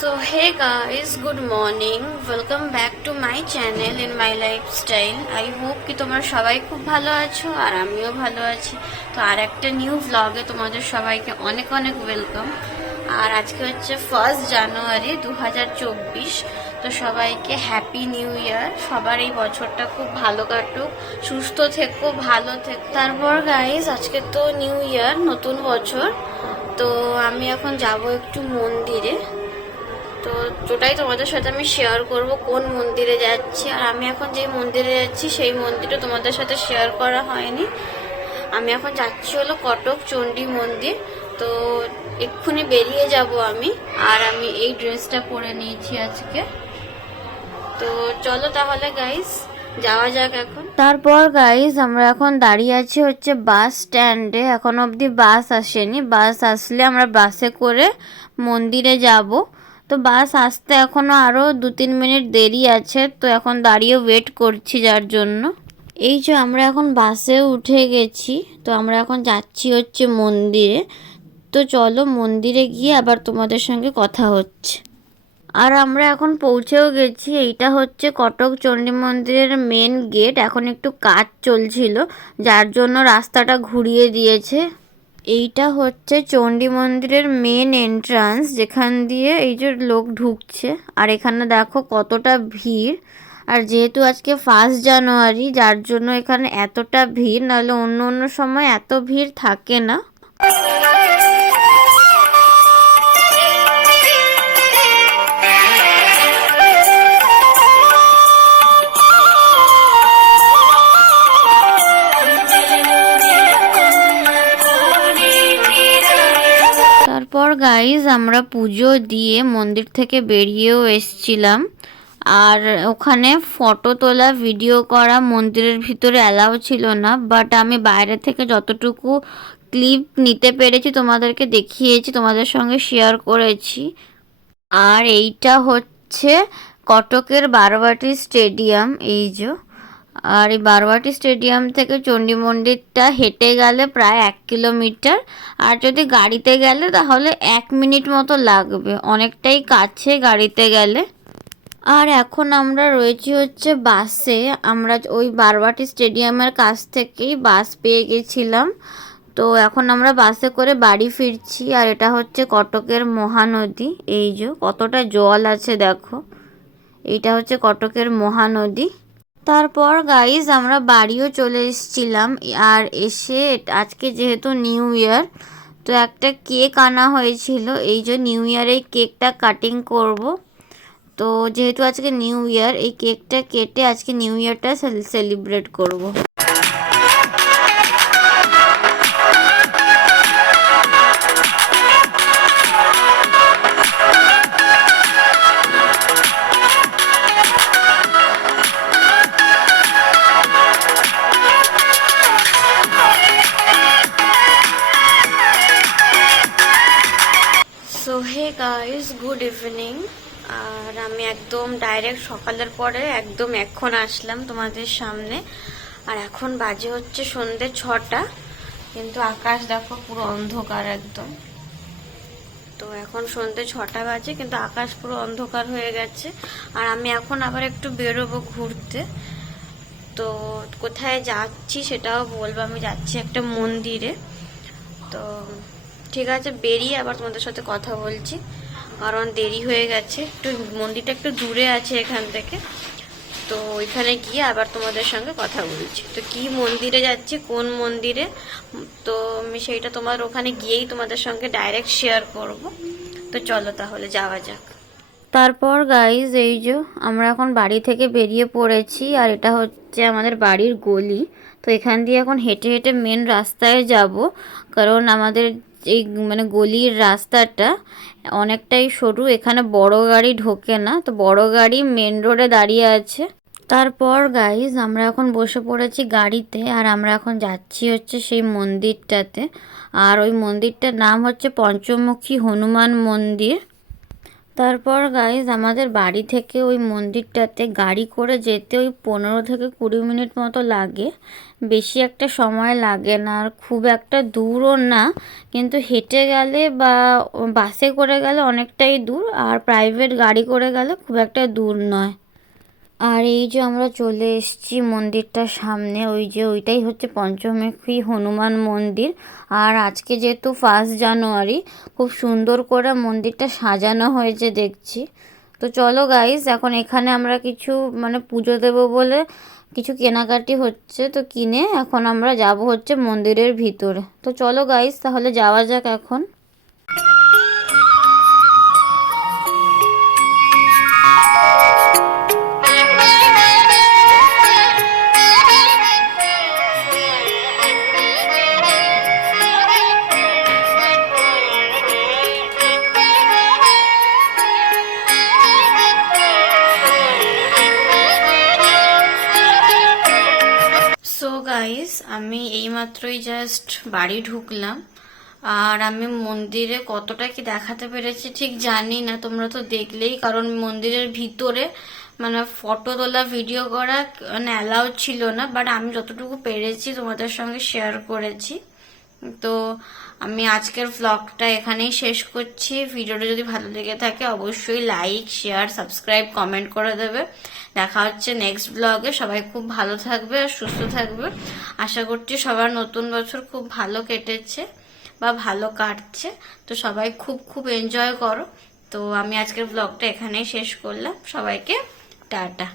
So hey guys, good morning. Welcome back to my channel in my lifestyle. I hope কি তোমরা সবাই খুব ভালো আছো আর আমিও ভালো আছি। তো আর একটা নিউ ভ্লগে তোমাদের সবাইকে অনেক অনেক ওয়েলকাম। আর আজকে হচ্ছে 1 জানুয়ারি 2024। তো সবাইকে হ্যাপি নিউ ইয়ার। সবার এই বছরটা খুব ভালো কাটুক, সুস্থ থেকো, ভালো থেকো। তারপর গাইস, আজকে তো নিউ ইয়ার, নতুন বছর। তো আমি এখন যাব একটু মন্দিরে। তো ওটাই তোমাদের সাথে আমি শেয়ার করব, কোন মন্দিরে যাচ্ছি। আর আমি এখন যে মন্দিরে যাচ্ছি সেই মন্দিরটা তোমাদের সাথে শেয়ার করা হয়নি। আমি এখন যাচ্ছি হলো কটক চণ্ডী মন্দির। তো এক্ষুনি বেরিয়ে যাব আমি। আর আমি এই ড্রেসটা পরে নিয়েছি আজকে। তো চলো তাহলে গাইস যাওয়া যাক এখন। তারপর গাইস আমরা এখন দাঁড়িয়ে আছি হচ্ছে বাস স্ট্যান্ডে। এখন অবধি বাস আসেনি। বাস আসলে আমরা বাসে করে মন্দিরে যাব। তো বাস আসতে এখনো আরো 2-3 মিনিট দেরি আছে। তো এখন দাঁড়িয়ে ওয়েট করছি যার জন্য। এই যে আমরা এখন বাসে উঠে গেছি। তো আমরা এখন যাচ্ছি হচ্ছে মন্দিরে। তো চলো মন্দিরে গিয়ে আবার তোমাদের সঙ্গে কথা হচ্ছে। আর আমরা এখন পৌঁছেও গেছি। এইটা হচ্ছে কটক চণ্ডী মন্দিরের মেন গেট। এখন একটু কাজ চলছিল যার জন্য রাস্তাটা ঘুরিয়ে দিয়েছে। এইটা হচ্ছে চণ্ডী মন্দিরের মেন এন্ট্রান্স, যেখান দিয়ে এই যে লোক ঢুকছে। আর এখানে দেখো কতটা ভিড়। আর যেহেতু আজকে 1 জানুয়ারি, যার জন্য এখানে এতটা ভিড়, নাহলে অন্য অন্য সময় এত ভিড় থাকে না। তারপর গাইজ আমরা পুজো দিয়ে মন্দির থেকে বেরিয়েও এসছিলাম। আর ওখানে ফটো তোলা, ভিডিও করা মন্দিরের ভিতরে অ্যালাউ ছিল না। বাট আমি বাইরে থেকে যতটুকু ক্লিপ নিতে পেরেছি তোমাদেরকে দেখিয়েছি, তোমাদের সঙ্গে শেয়ার করেছি। আর এইটা হচ্ছে কটকের বারোয়াটি স্টেডিয়াম, এই যে। আর এই বারোয়াটি স্টেডিয়াম থেকে চণ্ডী মন্দিরটা হেঁটে গেলে প্রায় 1 কিলোমিটার। আর যদি গাড়িতে গেলে তাহলে 1 মিনিট মতো লাগবে, অনেকটাই কাছে গাড়িতে গেলে। আর এখন আমরা রয়েছি হচ্ছে বাসে। আমরা ওই বারোয়াটি স্টেডিয়ামের কাছ থেকেই বাস পেয়ে গেছিলাম। তো এখন আমরা বাসে করে বাড়ি ফিরছি। আর এটা হচ্ছে কটকের মহানদী। এই যে কতটা জল আছে দেখো। এইটা হচ্ছে কটকের মহানদী। তারপর গাইজ আমরা বাড়িও চলে এসেছিলাম। আর এসে আজকে যেহেতু নিউ ইয়ার, তো একটা কেক আনা হয়েছিল। এই যে নিউ ইয়ারে এই কেকটা কাটিং করব। তো যেহেতু আজকে নিউ ইয়ার, এই কেকটা কেটে আজকে নিউ ইয়ারটা সেলিব্রেট করব। So hey guys, good evening. আর আমি একদম ডাইরেক্ট সকালের পরে একদম এখন আসলাম তোমাদের সামনে। আর এখন বাজে হচ্ছে সন্ধ্যে 6টা, কিন্তু আকাশ দেখো পুরো অন্ধকার একদম। তো এখন সন্ধ্যে 6টা বাজে, কিন্তু আকাশ পুরো অন্ধকার হয়ে গেছে। আর আমি এখন আবার একটু বেরোবো ঘুরতে। তো কোথায় যাচ্ছি সেটাও বলবো। আমি যাচ্ছি একটা মন্দিরে। তো ঠিক আছে, বেরিয়ে আবার তোমাদের সাথে কথা বলছি, কারণ দেরি হয়ে গেছে। একটু মন্দিরটা একটু দূরে আছে এখান থেকে। তো ওইখানে গিয়ে আবার তোমাদের সঙ্গে কথা বলছি। তো কি মন্দিরে যাচ্ছি, কোন মন্দিরে, তো আমি সেইটা তোমার ওখানে গিয়েই তোমাদের সঙ্গে ডাইরেক্ট শেয়ার করব। তো চলো তাহলে যাওয়া যাক। তারপর গাইজ এই যে আমরা এখন বাড়ি থেকে বেরিয়ে পড়েছি। আর এটা হচ্ছে আমাদের বাড়ির গলি। তো এখান দিয়ে এখন হেঁটে হেঁটে মেন রাস্তায় যাব, কারণ আমাদের এই মানে গলির রাস্তাটা অনেকটাই সরু, এখানে বড় গাড়ি ঢোকে না। তো বড় গাড়ি মেন রোডে দাঁড়িয়ে আছে। তারপর গাইজ আমরা এখন বসে পড়েছি গাড়িতে। আর আমরা এখন যাচ্ছি হচ্ছে সেই মন্দিরটাতে। আর ওই মন্দিরটার নাম হচ্ছে পঞ্চমুখী হনুমান মন্দির। তারপর গাইজ আমাদের বাড়ি থেকে ওই মন্দিরটাতে গাড়ি করে যেতে ওই 15 থেকে 20 মিনিট মতো লাগে, বেশি একটা সময় লাগে না, আর খুব একটা দূরও না, কিন্তু হেঁটে গেলে বা বাসে করে গেলে অনেকটাই দূর, আর প্রাইভেট গাড়ি করে গেলে খুব একটা দূর নয়। আর এই যে আমরা চলে এসেছি মন্দিরটার সামনে, ওই যে ওইটাই হচ্ছে পঞ্চমুখী হনুমান মন্দির। আর আজকে যেহেতু 1 জানুয়ারি, খুব সুন্দর করে মন্দিরটা সাজানো হয়েছে দেখছি। তো চলো গাইস, এখন এখানে আমরা কিছু পুজো দেবো বলে কিছু কেনাকাটি হচ্ছে, তো কিনে এখন আমরা যাব হচ্ছে মন্দিরের ভিতরে। তো চলো গাইস, তাহলে যাওয়া যাক এখন। সো গাইস, আমি এইমাত্রই জাস্ট বাড়ি ঢুকলাম, আর আমি মন্দিরে কতটা কি দেখাতে পেরেছি ঠিক জানি না, তোমরা তো দেখলেই, কারণ মন্দিরের ভিতরে ফটো তোলা ভিডিও করা অ্যালাউড ছিল না, বাট আমি যতটুকু পেরেছি তোমাদের সঙ্গে শেয়ার করেছি। তো আমি আজকের ভ্লগটা এখানেই শেষ করছি। ভিডিওটা যদি ভালো লেগে থাকে অবশ্যই লাইক, শেয়ার, সাবস্ক্রাইব, কমেন্ট করে দেবে। দেখা হচ্ছে নেক্সট ব্লগে। সবাই খুব ভালো থাকবে আর সুস্থ থাকবে। আশা করছি সবার নতুন বছর খুব ভালো কেটেছে বা ভালো কাটছে। তো সবাই খুব খুব এনজয় করো। তো আমি আজকের ব্লগটা এখানেই শেষ করলাম। সবাইকে টাটা।